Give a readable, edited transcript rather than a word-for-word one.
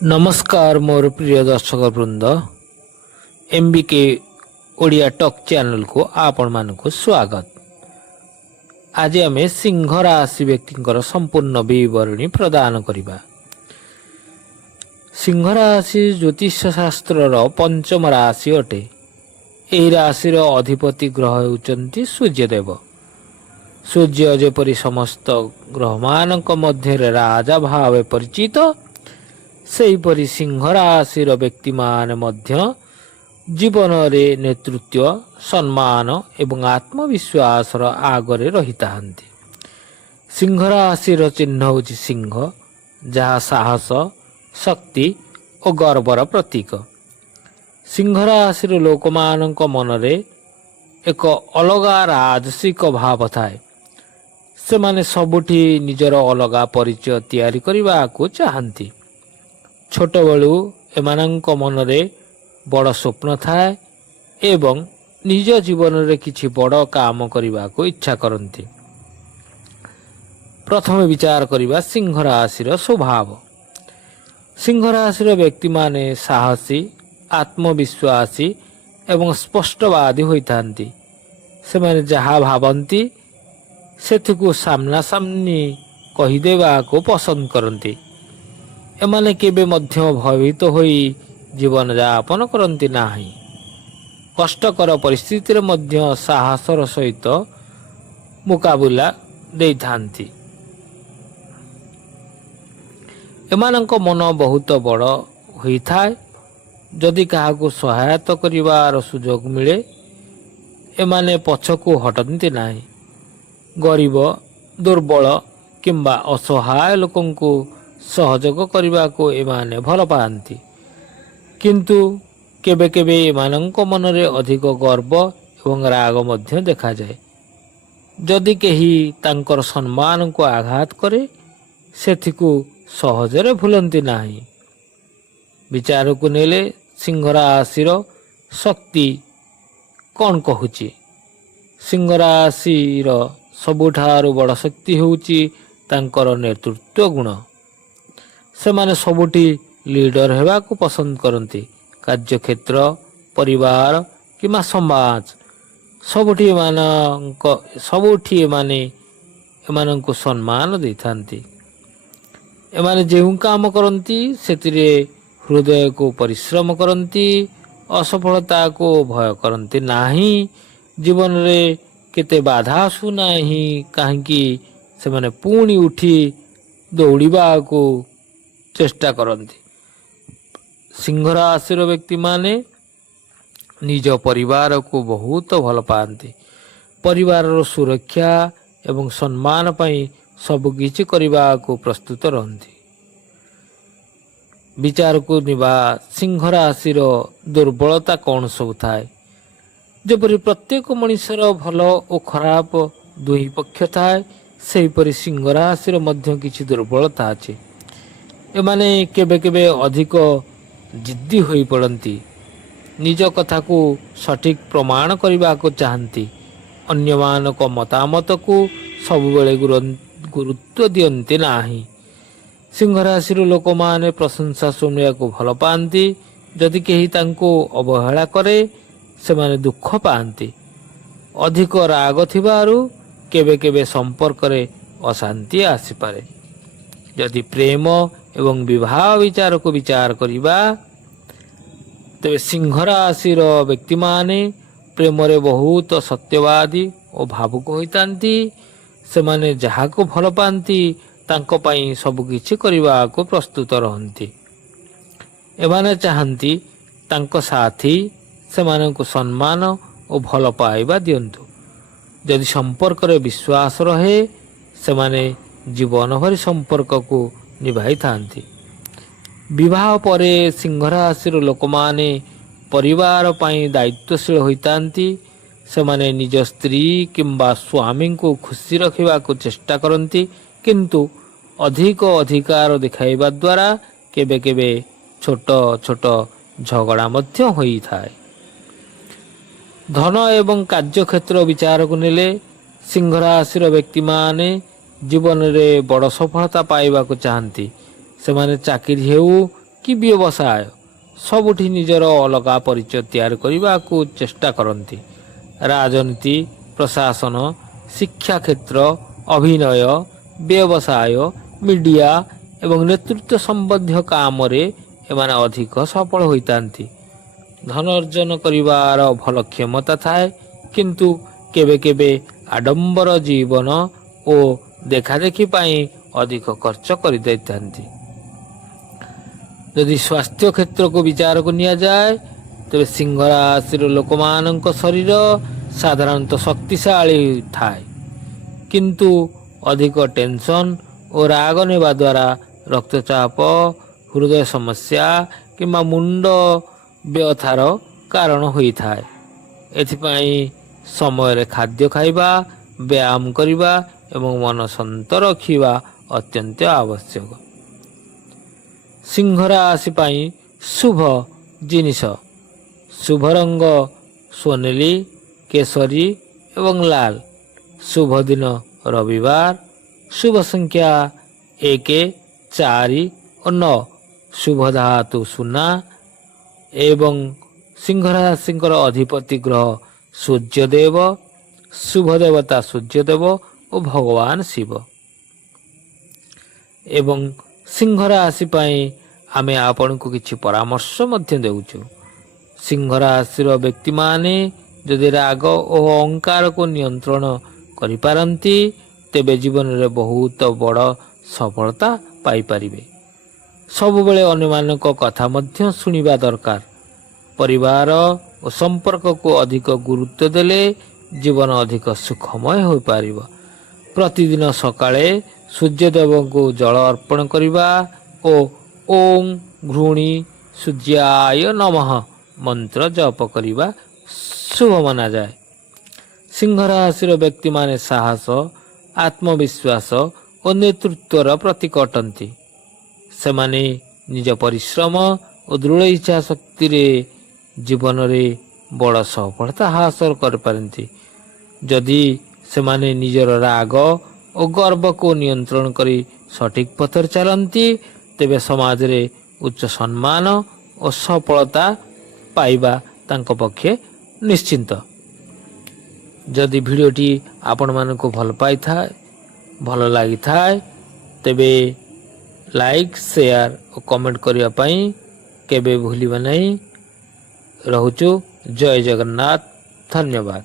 नमस्कार मोर प्रिय दर्शक वृंद एमबीके ओडिया टॉक चैनल को आपण मानक स्वागत। आज आम सिंह राशि व्यक्ति संपूर्ण विवरणी प्रदान करिबा। सिंह राशि ज्योतिष शास्त्र पंचम राशि अटे। एही राशि अधिपति ग्रह होउचंती सूर्यदेव। सूर्य जेपरि समस्त ग्रह मानक मध्य राजा भाव परिचित, सेहीपरि सिंह राशि व्यक्ति मान मध्य जीवन रे नेतृत्व सम्मान एवं आत्मविश्वास आगरे रही थांती। सिंह राशि चिन्ह होची सिंह, जहा साहस शक्ति और गर्वर प्रतीक। सिंह राशि लोक मानक मनरे एक अलगा राजसिक भाव थाए। से माने सबुठी निजर अलगा परिचय तैयारी करने को चाहती। छोट बेलू एमानंक मनरे बड़ स्वप्न थाए एवं निज जीवन रे किछि बड़ काम करने को इच्छा करती। प्रथम विचार करिबा सिंह राशि स्वभाव। सिंह राशि व्यक्ति माने साहसी, आत्मविश्वासी एवं स्पष्टवादी होइथांती। से माने जहा भावंती सेथिकु सामना सामनी कहिदेवा को पसंद करती। एमाने केबे मध्य भयभीत होई जीवन यापन करती नाही। कष्टकर परिस्थिति मध्य साहसर सहित मुकाबला देई थांती। एमानंक मन बहुत बड़ होई थाए। जदि काहाकू सहायता करिवार सुजोग मिले एमाने पछकू हटती नाही। गरीब, दुर्बल किंबा असहाय लोकंकु सहयोग करने को एमाने भल पाती। किंतु केबे केबे एमानंक मनरे अधिक गर्व एवं राग मध्य देखा जाए। जदि केही तांकर सम्मान को आघात करे सेथिकु सहजरे भूलंती नाही। विचार को नेले सिंह राशि शक्ति कौन कहूची। सिंह राशि सबुठारु बड़ शक्ति होउची तांकर नेतृत्व गुण। से माने सबुठी लीडर हेबा को पसंद करती। कार्यक्षेत्र, परिवार किमा समाज सबुठी माने एमानंको सम्मान दे थांती। एमाने जेउ काम करती सेतिरे हृदय को परिश्रम करती। असफलता को भय करती नाही। जीवन रे केते बाधा आसु नाही काहेकि से माने पुणी उठी दौड़िबा को चेष्टा करती। सिंह राशि व्यक्ति माने निज परिवार को बहुत भल पाती। परिवार सुरक्षा एवं सम्मान पई सब किछि करबा को प्रस्तुत रहती। विचार को निबा सिंह राशि दुर्बलता कौन सब थाए। जेपरि प्रत्येक मनुष्यर भल और खराब दुई पक्ष थाए, सेहीपरि सिंह राशि मध्य किछि दुर्बलता अछि। एमाने केबे केबे अधिक जिद्दी होई पड़ती। निज कथा को सठिक प्रमाण करने को चाहती। अन्य मानक मतामत को सबुबेले गुरुत्व दियंती नाही। सिंह राशि लोक माने प्रशंसा सुनिया को भल पाती। जदि केही तांको अवहेला करे से माने दुख पाती। अधिक राग थिबारु केबे केबे संपर्क रे अशांति आसीपारे। यदि प्रेम एवं विवाह विचार को विचार करिबा तेरे सिंह राशि व्यक्ति माने प्रेम रे बहुत सत्यवादी और भावुक होइतांती। से माने जहा को भल पाती तांको पई सब किछि करिबा को प्रस्तुत रहंती। एमाने चाहंती तांको साथी से माने को सम्मान और भल पाइबा दियंतु। यदि संपर्क रे विश्वास रहे से माने जीवन भर संपर्क को निभाई थांती। विवाह परे सिंह राशि लोक माने परिवार पई दायित्वशील होइतांती। से माने निज स्त्री किंबा स्वामी को खुशी रखिबा को चेष्टा करती। किंतु अधिक अधिकार दिखाइबा द्वारा केबे केबे छोट छोट झगड़ा मध्य होई थाए। धन एवं कार्यक्षेत्र विचार को नेले सिंह राशि व्यक्ति माने जीवन रे बड़ सफलता पाइबा को चाहती। से माने चाकरी हेउ କି ବ୍ୟବସାୟ ସବୁଠି ନିଜର ଅଲଗା ପରିଚୟ ତିଆରି କରିବାକୁ ଚେଷ୍ଟା କରନ୍ତି। ରାଜନୀତି, ପ୍ରଶାସନ, ଶିକ୍ଷା କ୍ଷେତ୍ର, ଅଭିନୟ, ବ୍ୟବସାୟ, ମିଡ଼ିଆ ଏବଂ ନେତୃତ୍ୱ ସମ୍ବନ୍ଧୀୟ କାମରେ ଏମାନେ ଅଧିକ ସଫଳ ହୋଇଥାନ୍ତି। ଧନ ଅର୍ଜନ କରିବାର ଭଲ କ୍ଷମତା ଥାଏ, କିନ୍ତୁ କେବେ କେବେ ଆଡ଼ମ୍ବର ଜୀବନ ଓ ଦେଖାଦେଖି ପାଇଁ ଅଧିକ ଖର୍ଚ୍ଚ କରିଦେଇଥାନ୍ତି। ଯଦି ସ୍ୱାସ୍ଥ୍ୟ କ୍ଷେତ୍ରକୁ ବିଚାରକୁ ନିଆଯାଏ, ତେବେ ସିଂହ ରାଶିର ଲୋକମାନଙ୍କ ଶରୀର ସାଧାରଣତଃ ଶକ୍ତିଶାଳୀ ଥାଏ, କିନ୍ତୁ ଅଧିକ ଟେନସନ୍ ଓ ରାଗ ନେବା ଦ୍ୱାରା ରକ୍ତଚାପ, ହୃଦୟ ସମସ୍ୟା କିମ୍ବା ମୁଣ୍ଡ ବ୍ୟଥାର କାରଣ ହୋଇଥାଏ। ଏଥିପାଇଁ ସମୟରେ ଖାଦ୍ୟ ଖାଇବା, ବ୍ୟାୟାମ କରିବା ଏବଂ ମନ ଶାନ୍ତ ରଖିବା ଅତ୍ୟନ୍ତ ଆବଶ୍ୟକ। ସିଂହ ରାଶି ପାଇଁ ଶୁଭ ଜିନିଷ। ଶୁଭ ରଙ୍ଗ ସ୍ୱନେଲି, କେଶରୀ ଏବଂ ଲାଲ। ଶୁଭ ଦିନ ରବିବାର। ଶୁଭ ସଂଖ୍ୟା 1, 4 ଓ 9। ଶୁଭ ଧାତୁ ସୁନା ଏବଂ ସିଂହ ରାଶିଙ୍କର ଅଧିପତି ଗ୍ରହ ସୂର୍ଯ୍ୟଦେବ। ଶୁଭ ଦେବତା ସୂର୍ଯ୍ୟଦେବ ଓ ଭଗବାନ ଶିବ। ଏବଂ ସିଂହ ରାଶି ପାଇଁ ଆମେ ଆପଣଙ୍କୁ କିଛି ପରାମର୍ଶ ମଧ୍ୟ ଦେଉଛୁ। ସିଂହ ରାଶିର ବ୍ୟକ୍ତିମାନେ ଯଦି ରାଗ ଓ ଅହଙ୍କାରକୁ ନିୟନ୍ତ୍ରଣ କରିପାରନ୍ତି, ତେବେ ଜୀବନରେ ବହୁତ ବଡ଼ ସଫଳତା ପାଇପାରିବେ। ସବୁବେଳେ ଅନ୍ୟମାନଙ୍କ କଥା ମଧ୍ୟ ଶୁଣିବା ଦରକାର। ପରିବାର ଓ ସମ୍ପର୍କକୁ ଅଧିକ ଗୁରୁତ୍ୱ ଦେଲେ ଜୀବନ ଅଧିକ ସୁଖମୟ ହୋଇପାରିବ। ପ୍ରତିଦିନ ସକାଳେ ସୂର୍ଯ୍ୟଦେବଙ୍କୁ ଜଳ ଅର୍ପଣ କରିବା ଓ ଓಂ ଘୃଣୀ ସୂର୍ଯ୍ୟାୟ ନମଃ ମନ୍ତ୍ର ଜପ କରିବା ଶୁଭ ମନାଯାଏ। ସିଂହ ରାଶିର ବ୍ୟକ୍ତିମାନେ ସାହସ, ଆତ୍ମବିଶ୍ୱାସ ଓ ନେତୃତ୍ୱର ପ୍ରତୀକ ଅଟନ୍ତି। ସେମାନେ ନିଜ ପରିଶ୍ରମ ଓ ଦୃଢ଼ ଇଚ୍ଛା ଶକ୍ତିରେ ଜୀବନରେ ବଡ଼ ସଫଳତା ହାସଲ କରିପାରନ୍ତି। ଯଦି ସେମାନେ ନିଜର ରାଗ ଓ ଗର୍ବକୁ ନିୟନ୍ତ୍ରଣ କରି ସଠିକ୍ ପଥରେ ଚାଲନ୍ତି, ତେବେ ସମାଜରେ ଉଚ୍ଚ ସମ୍ମାନ ଓ ସଫଳତା ପାଇବା ତାଙ୍କ ପକ୍ଷେ ନିଶ୍ଚିନ୍ତ। ଯଦି ଭିଡ଼ିଓଟି ଆପଣମାନଙ୍କୁ ଭଲ ଲାଗିଥାଏ, ତେବେ ଲାଇକ୍, ସେୟାର ଓ କମେଣ୍ଟ କରିବା ପାଇଁ କେବେ ଭୁଲିବେ ନାହିଁ। ରହୁଛୁ। ଜୟ ଜଗନ୍ନାଥ। ଧନ୍ୟବାଦ।